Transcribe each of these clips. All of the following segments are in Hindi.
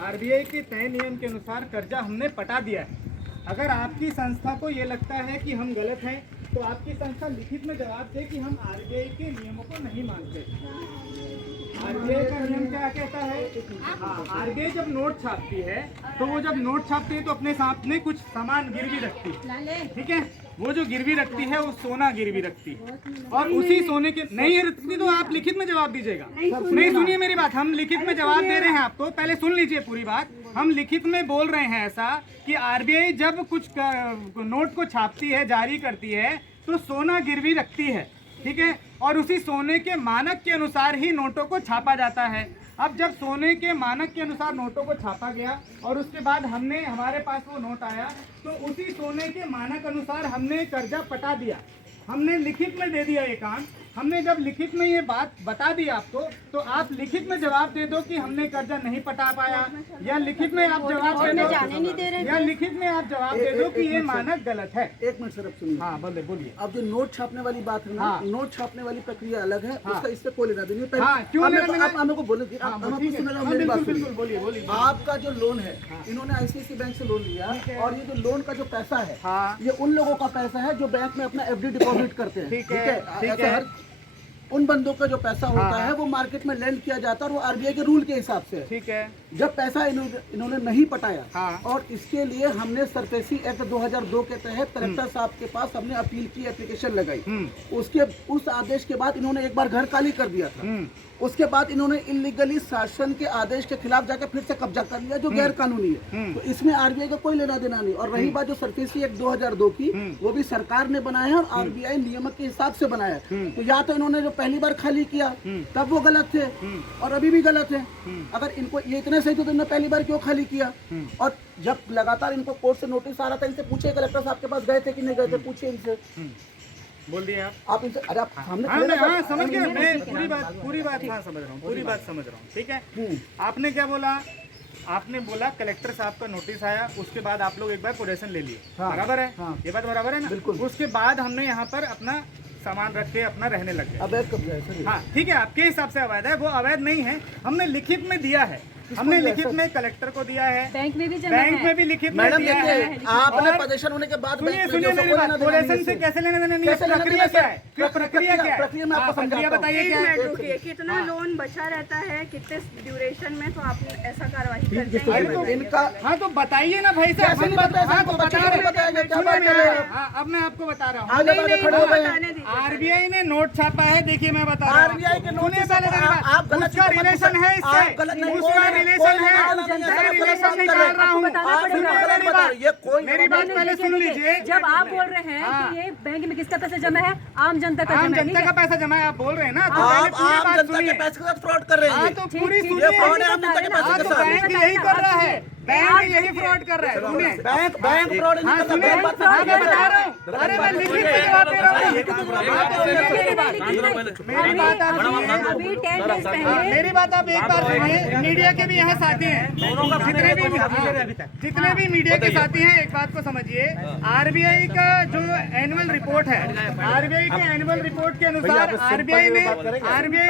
आरबीआई के तय नियम के अनुसार कर्जा हमने पटा दिया है। अगर आपकी संस्था को ये लगता है कि हम गलत हैं तो आपकी संस्था लिखित में जवाब दे कि हम आरबीआई के नियमों को नहीं मानते। आरबीआई का नियम क्या कहता है? आरबीआई जब नोट छापती है तो वो जब नोट छापती है तो अपने सामने कुछ सामान गिरवी रखती है, ठीक है। वो जो गिरवी रखती है वो सोना गिरवी रखती है, और उसी सोने के नहीं रखती तो आप लिखित में जवाब दीजिएगा। नहीं, सुनिए मेरी बात, हम लिखित में जवाब दे रहे हैं आपको, पहले सुन लीजिए पूरी बात। हम लिखित में बोल रहे हैं ऐसा कि आरबीआई जब कुछ नोट को छापती है, जारी करती है, तो सोना गिरवी रखती है, ठीक है, और उसी सोने के मानक के अनुसार ही नोटों को छापा जाता है। अब जब सोने के मानक के अनुसार नोटों को छापा गया और उसके बाद हमारे पास वो नोट आया, तो उसी सोने के मानक अनुसार हमने कर्जा पटा दिया, हमने लिखित में दे दिया ये काम। हमने जब लिखित में ये बात बता दी आपको, तो आप लिखित में जवाब दे दो कि हमने कर्जा नहीं पटा पाया, या लिखित में आप जवाब दे दो, या लिखित में आप जवाब दे दो कि ये मानक गलत है। एक मिनट सर, अब सुनिए। हाँ बोलिए। अब जो नोट छापने वाली बात है ना, नोट छापने वाली प्रक्रिया अलग है, उसका इससे कोई लेना देना नहीं। हाँ, क्यों लेना देना? आप हमें को बोले, मेरी बात सुनिए। बोलिए। आपका जो लोन है, इन्होंने आईसीआईसीआई बैंक से लोन लिया, और ये जो लोन का जो पैसा है, ये उन लोगों का पैसा है जो बैंक में अपना एफडी डिपॉजिट करते हैं, ठीक है। उन बंदों का जो पैसा होता है वो मार्केट में लैंड किया जाता है, और वो आरबीआई के रूल के हिसाब से, ठीक है। जब पैसा इन्होंने नहीं पटाया, और इसके लिए हमने सरफेसी एक्ट 2002 के तहत कलेक्टर साहब के पास हमने अपील की, एप्लीकेशन लगाई। उस आदेश के बाद इन्होंने एक बार घर खाली कर दिया था। उसके बाद इन्होंने इलीगली शासन के आदेश के खिलाफ जाकर फिर से कब्जा कर लिया, जो गैर कानूनी है। तो इसमें आरबीआई का कोई लेना देना नहीं। और रही बात जो सरफेसी एक्ट 2002 की, वो भी सरकार ने बनाया है और आरबीआई नियमक के हिसाब से बनाया है। तो या तो इन्होंने जो पहली बार खाली किया तब वो गलत थे, और अभी भी गलत है। अगर इनको ये इतने सही तो इन्होंने पहली बार क्यों खाली किया? और जब लगातार इनको कोर्ट से नोटिस आ रहा था, इनसे पूछिए कलेक्टर साहब के पास गए थे कि नहीं गए थे, पूछिए इनसे। बोल दिए आप इनसे, अरे आप सामने समझ गए, मैं पूरी बात समझ रहा हूँ, ठीक है। आपने क्या बोला? आपने बोला कलेक्टर साहब का नोटिस आया, उसके बाद आप लोग एक बार पोजेशन ले लिए, बराबर है? ये बात बराबर है ना? बिल्कुल। उसके बाद हमने यहाँ पर अपना सामान रख के अपना रहने लग गए। अवैध कब्जा है सर। हाँ, ठीक है, आपके हिसाब से अवैध है, वो अवैध नहीं है। हमने लिखित में दिया है, हमने लिखित में कलेक्टर को दिया है, बैंक में भी लिखित में दिया है। आपने पोजीशन होने के बाद सुनिए मेरी बात, पोजीशन से कैसे लेना देना नहीं है? प्रक्रिया क्या है? प्रक्रिया क्या है? प्रक्रिया में आपको प्रक्रिया बताइए क्या है? कितना लोन बचा रहता है, कितने ड्यूरेशन में, तो आप ऐसा कार्रवाई करते हैं? इनका हाँ तो बताइए ना भाई साहब, हम बता रहे हैं। अब मैं आपको बता रहा हूँ, आरबीआई ने नोट छापा है, देखिए मैं बता रहा हूँ। आरबीआई के नोट उसका रिलेशन है इससे, उसका रिलेशन है, मैं रिलेशन नहीं डाल रहा हूँ। मेरी बात पहले सुन लीजिए। जब आप बोल रहे हैं कि ये बैंक में किसका पैसा जमा है, आम जनता का, आम जनता का पैसा जमा है, आप बोल रहे हैं ना, तो आप आम जनता के पैसे के साथ फ्रॉड कर रहे हैं। तो पूरी सुनिए, बैंक यही कर रहा है, बैंक यही फ्रॉड कर रहा है। सुनिए, बैंक फ्रॉड नहीं करता, बैंक बात मैं बता रहा हूँ। अरे मैं लिखित में जवाब दे रहा हूँ। मेरी बात आप एक बार सुनिए। मीडिया के भी यहाँ साथी हैं, जितने भी मीडिया के साथी हैं, एक बात को समझिए। आरबीआई का जो एनुअल रिपोर्ट है, आरबीआई के एनुअल रिपोर्ट के अनुसार आरबीआई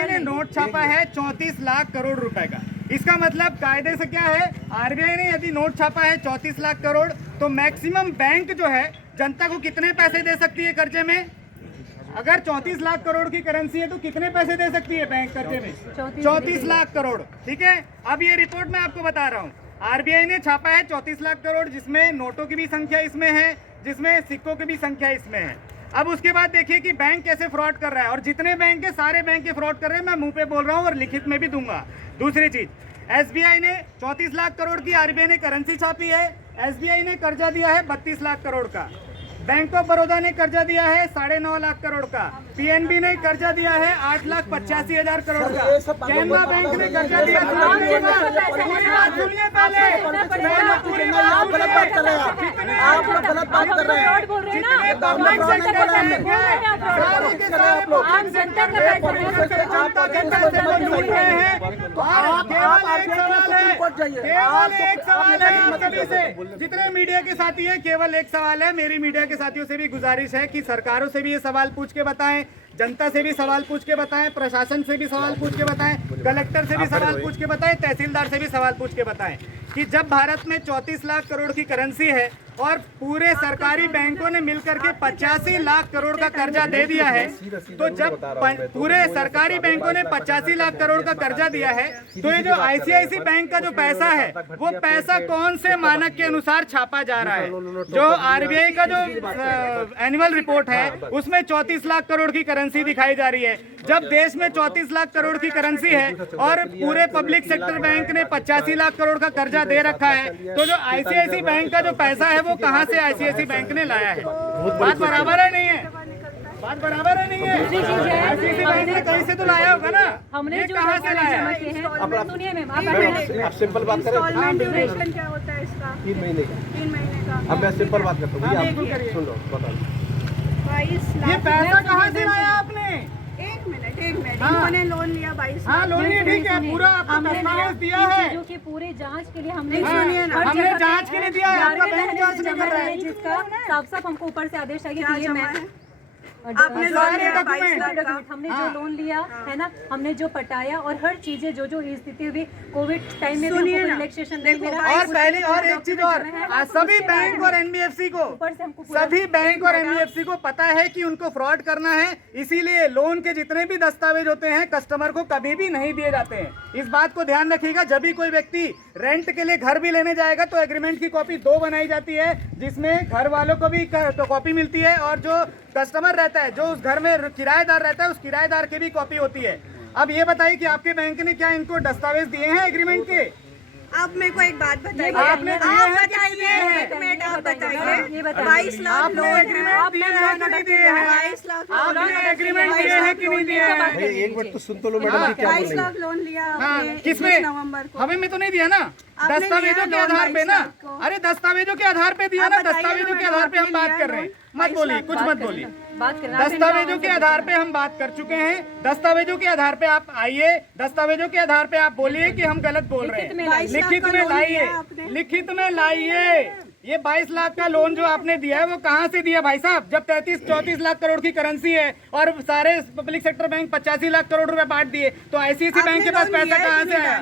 ने नोट छापा है 34 लाख करोड़ रुपए का। इसका मतलब कायदे से क्या है? आरबीआई ने यदि नोट छापा है 34 लाख करोड़, तो मैक्सिमम बैंक जो है जनता को कितने पैसे दे सकती है कर्जे में? अगर 34 लाख करोड़ की करेंसी है तो कितने पैसे दे सकती है बैंक कर्जे में? 34 लाख करोड़, ठीक है। अब ये रिपोर्ट मैं आपको बता रहा हूँ, आरबीआई ने छापा है 34 लाख करोड़, जिसमें नोटों की भी संख्या इसमें है, जिसमें सिक्कों की भी संख्या इसमें है। अब उसके बाद देखिए कि बैंक कैसे फ्रॉड कर रहा है, और जितने बैंक है सारे बैंक के फ्रॉड कर रहे हैं। मैं मुंह पे बोल रहा हूँ और लिखित में भी दूंगा। दूसरी चीज, एसबीआई ने 34 लाख करोड़ की आरबीआई ने करेंसी छापी है। एसबीआई ने कर्जा दिया है 32 लाख करोड़ का। बैंक ऑफ बड़ौदा ने कर्जा दिया है 9.5 लाख करोड़ का। पीएनबी ने कर्जा दिया है 8,85,000 करोड़ का। कैनरा बैंक ने कर्जा दिया जितने मीडिया के साथी है, केवल एक सवाल है, मेरी मीडिया के साथियों से भी गुजारिश है कि सरकारों से भी ये सवाल पूछ के बताएं, जनता से भी सवाल पूछ के बताएं, प्रशासन से भी सवाल पूछ के बताएं, कलेक्टर से भी सवाल पूछ के बताएं, तहसीलदार से भी सवाल पूछ के बताएं कि जब भारत में 34 लाख करोड़ की करेंसी है और पूरे सरकारी बैंकों ने मिलकर के 85 लाख करोड़ का कर्जा दे दिया है, तो जब पूरे सरकारी बैंकों ने 85 लाख करोड़ का कर्जा दिया है, तो ये जो आईसीआईसी बैंक का जो पैसा है वो पैसा कौन से मानक के अनुसार छापा जा रहा है? जो आरबीआई का जो एनुअल रिपोर्ट है उसमें 34 लाख करोड़ की करेंसी दिखाई जा रही है। जब देश में 34 लाख करोड़ की करेंसी है और पूरे पब्लिक सेक्टर बैंक ने 85 लाख करोड़ का कर्जा दे रखा है, तो जो आईसीआईसी बैंक का जो पैसा है वो कहां से आईसीआईसी बैंक ने लाया है? बात बराबर है नहीं है? बात बराबर है नहीं है? आईसीआईसी बैंक ने कहीं से तो लाया होगा ना। हमने जो कहां से लाया है? सुनिए मैम, आप सिंपल बात करें। इंस्टॉलमेंट ड्यूरेशन क्या होता है इसका? 3 महीने का। 3 महीने का। अब मैं सिंपल बात करता हूँ भैया, आप सुन लो, बता 22 ये लाख। पैसा कहां से लाया आपने? एक मिनट इन्होंने लोन लिया 22 हाँ, लोन लिया, ठीक है, पूरा आपको हमने दस्तावेज दिया इन है। चीजों की पूरे जांच के लिए हमने नहीं, सुनिए ना। हमने जांच के लिए दिया है, आपका बैंक जांच नहीं कर रहा है। जिसका साफ साफ हमको ऊपर से आदेश है कि ये मैं आपने लोन लिया सारे 22 लाख का। हमने जो लोन लिया है ना, हमने जो पटाया और हर चीजें जो जो स्थिति हुई कोविड टाइम में भी सुनिए हमको ना, रिलैक्सेशन देखो, मिला। और पहले और एक चीज और, आज सभी बैंक और एनबीएफसी को ऊपर से हमको पूरा- सभी बैंक और एनबीएफसी को पता है कि उनको फ्रॉड करना है, इसीलिए लोन के जितने भी दस्तावेज होते हैं कस्टमर को कभी भी नहीं दिए जाते हैं। इस बात को ध्यान रखिएगा। जब भी कोई व्यक्ति रेंट के लिए घर भी लेने जाएगा तो एग्रीमेंट की कॉपी 2 बनाई जाती है, जिसमें घर वालों को भी कॉपी मिलती है और जो कस्टमर रहता है, जो उस घर में किराएदार रहता है, उस किराएदार की भी कॉपी होती है। अब ये बताइए कि आपके बैंक ने क्या इनको दस्तावेज दिए हैं एग्रीमेंट के? आप मेरे को एक बात बताइए। आपने दिए हैं कि नहीं दिए हैं? एक मिनट आप बताइए। ये बताइए। 22 लाख आपने लोन एग्रीमेंट दिए हैं कि नहीं दिए हैं? 22 लाख आपने एग्रीमेंट दिए हैं कि नहीं दिए हैं? एक मिनट तो सुन तो लो मैडम, क्या 22 बोल रही लाख लोन लिया हाँ, आपने किसमें? 21 नवंबर को। हमें में तो नहीं दिया ना, आपने दस्तावेजों लिया के आधार पे 22 ना। लाख को। अरे दस्तावेजों के आधार पे दिया आप ना, बताइए दस्तावेजों के मैडम, आधार पे हम आपने बात लिया कर रहे हैं। लोन? मत बोलिए, कुछ मत बोलिए। बात करना दस्तावेजों के आधार पे हम बात कर चुके हैं। दस्तावेजों के आधार पे आप आइए, दस्तावेजों के आधार पे आप बोलिए कि हम गलत बोल रहे हैं। लिखित में लाइए, लिखित में लाइए। ये 22 लाख का लोन जो आपने दिया है वो कहाँ से दिया भाई साहब? जब 34 लाख करोड़ की करेंसी है और सारे public sector bank 85 lakh crore रुपए बांट दिए, तो आईसीआईसी बैंक के पास पैसा कहाँ से आया?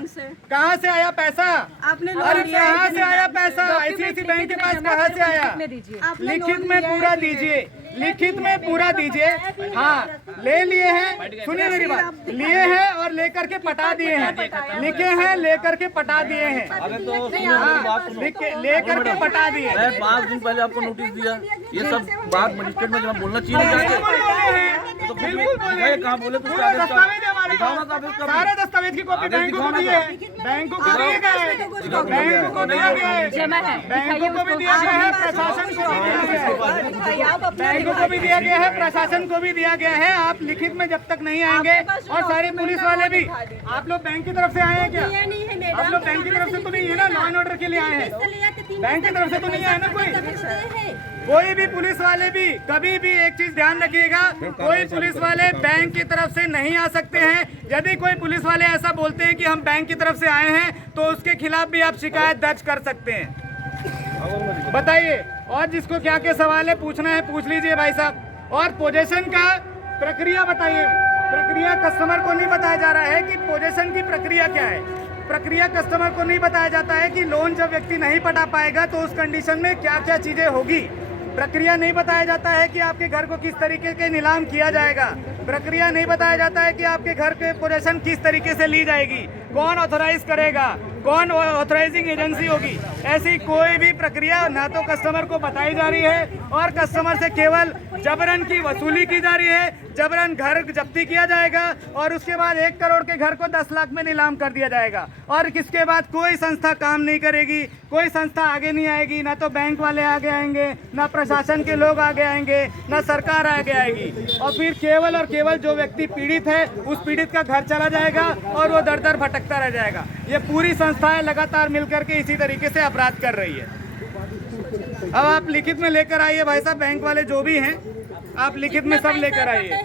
कहाँ से आया पैसा? आपने अरे कहाँ से आया पैसा? आईसीआईसी बैंक के पास कहाँ से आया? लिखित में पूरा दीजिए, लिखित में पूरा दीजिए। हाँ, ले लिए हैं, सुनिए मेरी बात, लिए हैं और लेकर के पटा दिए हैं, लिखे हैं लेकर के पटा दिए हैं। अरे तो लेकर के पटा दिए। मैं 5 दिन पहले आपको नोटिस दिया, ये सब बात मजिस्ट्रेट में जब बोलना चाहिए तो बिल्कुल बोले, कहाँ बोले तो पूरा दस्तावेज है हमारे दिखाओ ना पास। कागज का। सारे दस्तावेज की कॉपी बैंकों को दी है, बैंकों को दिए गए हैं, बैंकों को दिया गया है, बैंकों को भी दिया गया है, प्रशासन को भी दिया गया है, बैंकों को भी दिया गया है, प्रशासन को भी दिया गया है। आप लिखित में जब तक नहीं आएंगे, और सारे पुलिस वाले भी, आप लोग बैंक की तरफ से आए हैं क्या? आप लोग बैंक की तरफ से तो नहीं है ना, लॉ एंड ऑर्डर के लिए आए हैं, बैंक की तरफ से तो नहीं आए ना कोई भी पुलिस वाले भी। कभी भी एक चीज ध्यान रखिएगा, कोई पुलिस वाले बैंक की तरफ से नहीं आ सकते हैं। यदि कोई पुलिस वाले ऐसा बोलते हैं कि हम बैंक की तरफ से आए हैं, तो उसके खिलाफ भी आप शिकायत दर्ज कर सकते हैं। बताइए, और जिसको क्या क्या सवाल है पूछना है पूछ लीजिए भाई साहब। और पोजेशन का प्रक्रिया बताइए। प्रक्रिया कस्टमर को नहीं बताया जा रहा है कि पोजेशन की प्रक्रिया क्या है। प्रक्रिया कस्टमर को नहीं बताया जाता है कि लोन जब व्यक्ति नहीं पटा पाएगा तो उस कंडीशन में क्या क्या चीजें होगी। प्रक्रिया नहीं बताया जाता है कि आपके घर को किस तरीके के नीलाम किया जाएगा। प्रक्रिया नहीं बताया जाता है कि आपके घर के पोजेशन किस तरीके से ली जाएगी, कौन ऑथराइज करेगा, कौन ऑथराइजिंग एजेंसी होगी। ऐसी कोई भी प्रक्रिया ना तो कस्टमर को बताई जा रही है, और कस्टमर से केवल जबरन की वसूली की जा रही है। जबरन घर जब्ती किया जाएगा और उसके बाद 1 करोड़ के घर को 10 लाख में नीलाम कर दिया जाएगा, और किसके बाद कोई संस्था काम नहीं करेगी, कोई संस्था आगे नहीं आएगी। ना तो बैंक वाले आगे आएंगे, ना प्रशासन के लोग आगे आएंगे, ना सरकार आगे आएगी, और फिर केवल और केवल जो व्यक्ति पीड़ित है उस पीड़ित का घर चला जाएगा और वो दर दर भटकता रह जाएगा। ये पूरी संस्थाएं लगातार मिलकर के इसी तरीके से अपराध कर रही है। अब आप लिखित में लेकर आइए भाई साहब, बैंक वाले जो भी हैं आप लिखित में सब लेकर आइए।